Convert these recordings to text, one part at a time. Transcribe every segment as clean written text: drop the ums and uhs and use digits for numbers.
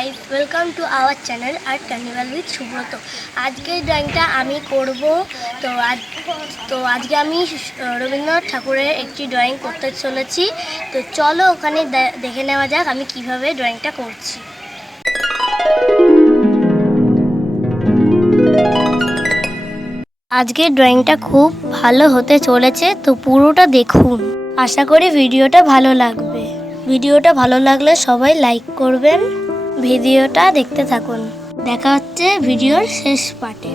guys, welcome to our channel at Carnival with Subrata. আজকে ড্রয়িংটা আমি করব। তো আজকে আমি রবীন্দ্রনাথ ঠাকুরের একটি ড্রয়িং করতে চলেছি। তো চলো ওখানে দেখে নেওয়া যাক আমি কিভাবে ড্রয়িংটা করছি। আজকে ড্রয়িংটা খুব ভালো হতে চলেছে, তো পুরোটা দেখুন। আশা করি ভিডিওটা ভালো লাগবে। ভিডিওটা ভালো লাগলে সবাই লাইক করবেন। ভিডিওটা দেখতে থাকুন। দেখা হচ্ছে ভিডিওর শেষ পার্টে।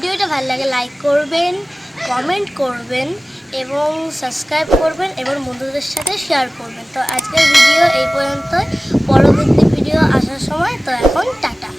ভিডিওটা ভালো লাগে লাইক করবেন, কমেন্ট করবেন এবং সাবস্ক্রাইব করবেন এবং বন্ধুদের সাথে শেয়ার করবেন। তো আজকের ভিডিও এই পর্যন্ত, পরবর্তী ভিডিও আসার সময়। তো এখন টাটা।